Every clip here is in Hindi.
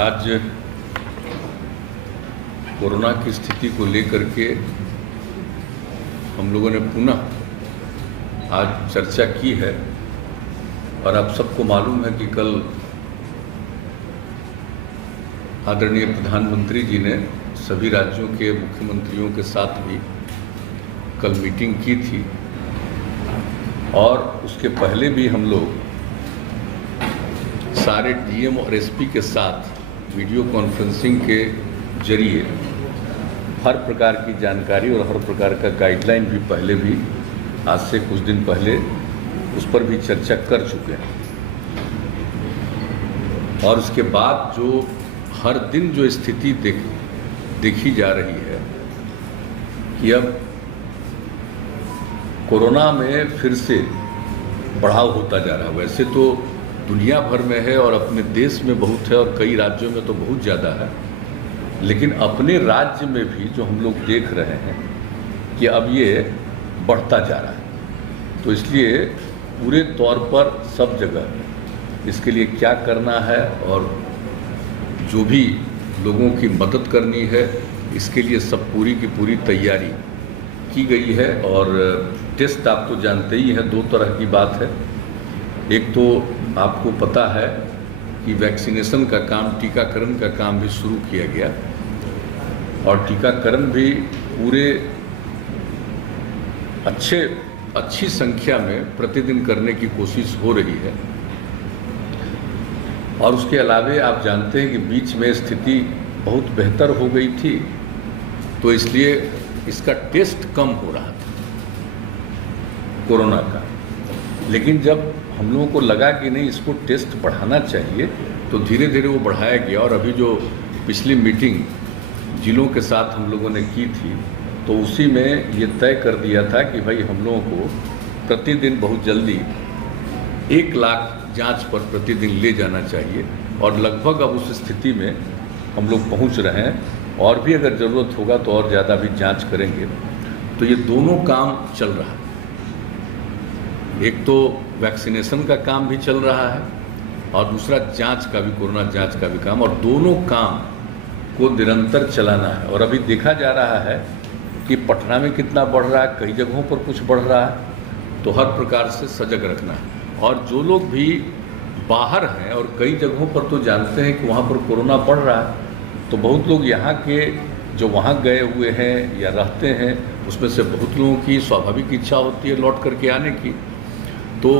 आज कोरोना की स्थिति को लेकर के हम लोगों ने पुनः आज चर्चा की है और आप सबको मालूम है कि कल आदरणीय प्रधानमंत्री जी ने सभी राज्यों के मुख्यमंत्रियों के साथ भी कल मीटिंग की थी और उसके पहले भी हम लोग सारे डीएम और एसपी के साथ वीडियो कॉन्फ्रेंसिंग के जरिए हर प्रकार की जानकारी और हर प्रकार का गाइडलाइन भी पहले भी आज से कुछ दिन पहले उस पर भी चर्चा कर चुके हैं। और उसके बाद जो हर दिन जो स्थिति देखी जा रही है कि अब कोरोना में फिर से बढ़ाव होता जा रहा है। वैसे तो दुनिया भर में है और अपने देश में बहुत है और कई राज्यों में तो बहुत ज़्यादा है, लेकिन अपने राज्य में भी जो हम लोग देख रहे हैं कि अब ये बढ़ता जा रहा है। तो इसलिए पूरे तौर पर सब जगह इसके लिए क्या करना है और जो भी लोगों की मदद करनी है इसके लिए सब पूरी की पूरी तैयारी की गई है। और टेस्ट आप तो जानते ही हैं, दो तरह की बात है। एक तो आपको पता है कि वैक्सीनेशन का काम, टीकाकरण का काम भी शुरू किया गया और टीकाकरण भी पूरे अच्छी संख्या में प्रतिदिन करने की कोशिश हो रही है। और उसके अलावे आप जानते हैं कि बीच में स्थिति बहुत बेहतर हो गई थी, तो इसलिए इसका टेस्ट कम हो रहा था कोरोना का। लेकिन जब हम लोगों को लगा कि नहीं, इसको टेस्ट बढ़ाना चाहिए, तो धीरे धीरे वो बढ़ाया गया। और अभी जो पिछली मीटिंग जिलों के साथ हम लोगों ने की थी, तो उसी में ये तय कर दिया था कि भाई हम लोगों को प्रतिदिन बहुत जल्दी 1 लाख जांच पर प्रतिदिन ले जाना चाहिए। और लगभग अब उस स्थिति में हम लोग पहुंच रहे हैं और भी अगर ज़रूरत होगा तो और ज़्यादा भी जांच करेंगे। तो ये दोनों काम चल रहा है। एक तो वैक्सीनेशन का काम भी चल रहा है और दूसरा जांच का भी, कोरोना जांच का भी काम, और दोनों काम को निरंतर चलाना है। और अभी देखा जा रहा है कि पटना में कितना बढ़ रहा है, कई जगहों पर कुछ बढ़ रहा है, तो हर प्रकार से सजग रखना है। और जो लोग भी बाहर हैं और कई जगहों पर तो जानते हैं कि वहाँ पर कोरोना बढ़ रहा है, तो बहुत लोग यहाँ के जो वहाँ गए हुए हैं या रहते हैं, उसमें से बहुत लोगों की स्वाभाविक इच्छा होती है लौट करके आने की। तो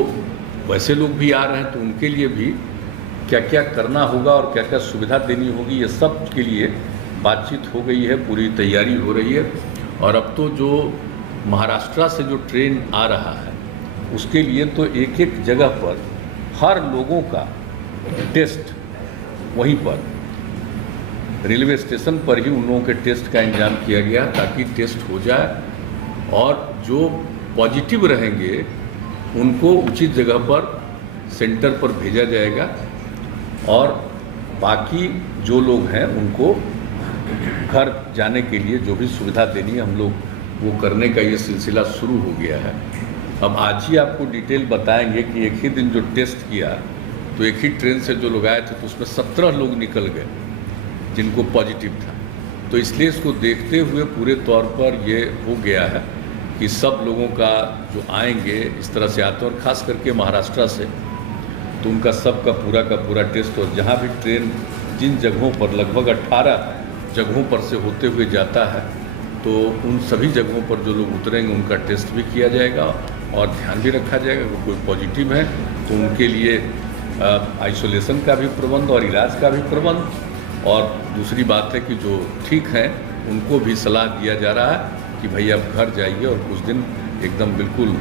वैसे लोग भी आ रहे हैं, तो उनके लिए भी क्या क्या करना होगा और क्या क्या सुविधा देनी होगी, ये सब के लिए बातचीत हो गई है, पूरी तैयारी हो रही है। और अब तो जो महाराष्ट्र से जो ट्रेन आ रहा है, उसके लिए तो एक एक जगह पर हर लोगों का टेस्ट वहीं पर रेलवे स्टेशन पर ही उन लोगों के टेस्ट का इंतजाम किया गया ताकि टेस्ट हो जाए और जो पॉजिटिव रहेंगे उनको उचित जगह पर सेंटर पर भेजा जाएगा और बाकी जो लोग हैं उनको घर जाने के लिए जो भी सुविधा देनी है हम लोग वो करने का ये सिलसिला शुरू हो गया है। अब आज ही आपको डिटेल बताएंगे कि एक ही दिन जो टेस्ट किया तो एक ही ट्रेन से जो लोग आए थे तो उसमें 17 लोग निकल गए जिनको पॉजिटिव था। तो इसलिए इसको देखते हुए पूरे तौर पर ये हो गया है कि सब लोगों का जो आएंगे इस तरह से आते हैं, और ख़ास करके महाराष्ट्र से, तो उनका सब का पूरा टेस्ट। और जहाँ भी ट्रेन जिन जगहों पर लगभग 18 जगहों पर से होते हुए जाता है, तो उन सभी जगहों पर जो लोग उतरेंगे उनका टेस्ट भी किया जाएगा और ध्यान भी रखा जाएगा कि कोई पॉजिटिव है तो उनके लिए आइसोलेशन का भी प्रबंध और इलाज का भी प्रबंध। और दूसरी बात है कि जो ठीक हैं उनको भी सलाह दिया जा रहा है कि भाई आप घर जाइए और कुछ दिन एकदम बिल्कुल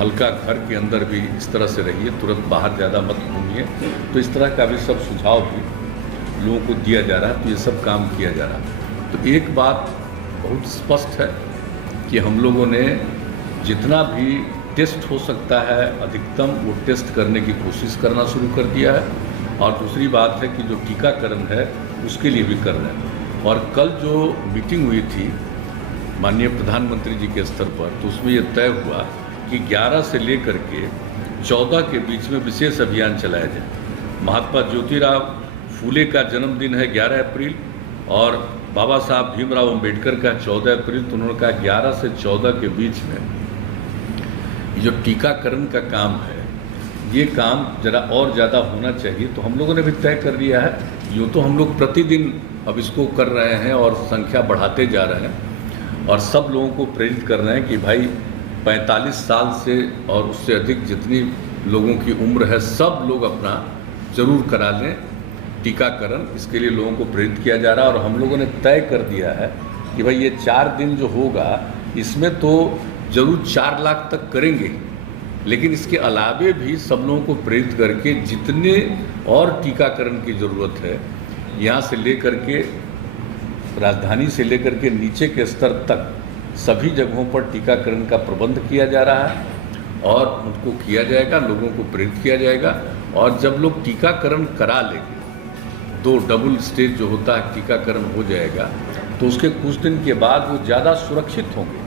हल्का घर के अंदर भी इस तरह से रहिए, तुरंत बाहर ज़्यादा मत घूमिए। तो इस तरह का भी सब सुझाव भी लोगों को दिया जा रहा है, तो ये सब काम किया जा रहा है। तो एक बात बहुत स्पष्ट है कि हम लोगों ने जितना भी टेस्ट हो सकता है अधिकतम वो टेस्ट करने की कोशिश करना शुरू कर दिया है। और दूसरी बात है कि जो टीकाकरण है उसके लिए भी कर रहे हैं। और कल जो मीटिंग हुई थी माननीय प्रधानमंत्री जी के स्तर पर, तो उसमें ये तय हुआ कि 11 से लेकर के 14 के बीच में विशेष अभियान चलाया जाए। महात्मा ज्योतिराव फूले का जन्मदिन है 11 अप्रैल और बाबा साहब भीमराव अम्बेडकर का 14 अप्रैल, तो उन्होंने कहा 11 से 14 के बीच में ये जो टीकाकरण का काम है ये काम ज़रा और ज़्यादा होना चाहिए। तो हम लोगों ने भी तय कर लिया है, यूँ तो हम लोग प्रतिदिन अब इसको कर रहे हैं और संख्या बढ़ाते जा रहे हैं और सब लोगों को प्रेरित कर रहे हैं कि भाई 45 साल से और उससे अधिक जितनी लोगों की उम्र है सब लोग अपना ज़रूर करा लें टीकाकरण। इसके लिए लोगों को प्रेरित किया जा रहा है और हम लोगों ने तय कर दिया है कि भाई ये 4 दिन जो होगा इसमें तो ज़रूर 4 लाख तक करेंगे, लेकिन इसके अलावे भी सब लोगों को प्रेरित करके जितने और टीकाकरण की ज़रूरत है यहाँ से लेकर के राजधानी से लेकर के नीचे के स्तर तक सभी जगहों पर टीकाकरण का प्रबंध किया जा रहा है और उनको किया जाएगा, लोगों को प्रेरित किया जाएगा। और जब लोग टीकाकरण करा लेंगे, 2 डबल स्टेज जो होता है टीकाकरण हो जाएगा, तो उसके कुछ दिन के बाद वो ज़्यादा सुरक्षित होंगे।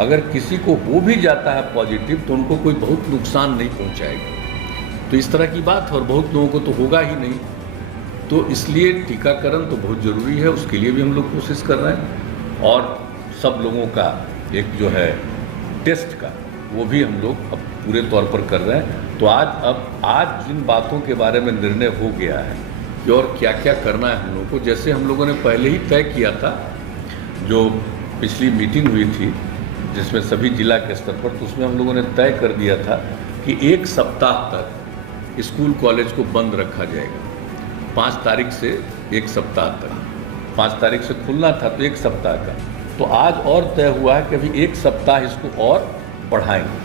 अगर किसी को हो भी जाता है पॉजिटिव तो उनको कोई बहुत नुकसान नहीं पहुंचाएगा। तो इस तरह की बात है और बहुत लोगों को तो होगा ही नहीं। तो इसलिए टीकाकरण तो बहुत ज़रूरी है, उसके लिए भी हम लोग कोशिश कर रहे हैं और सब लोगों का एक जो है टेस्ट का वो भी हम लोग अब पूरे तौर पर कर रहे हैं। तो आज जिन बातों के बारे में निर्णय हो गया है कि और क्या क्या करना है हम लोगों को, जैसे हम लोगों ने पहले ही तय किया था, जो पिछली मीटिंग हुई थी जिसमें सभी जिला के स्तर पर, तो उसमें हम लोगों ने तय कर दिया था कि 1 सप्ताह तक स्कूल कॉलेज को बंद रखा जाएगा। 5 तारीख से 1 सप्ताह तक, 5 तारीख से खुलना था तो 1 सप्ताह का, तो आज और तय हुआ है कि अभी 1 सप्ताह इसको और बढ़ाएंगे।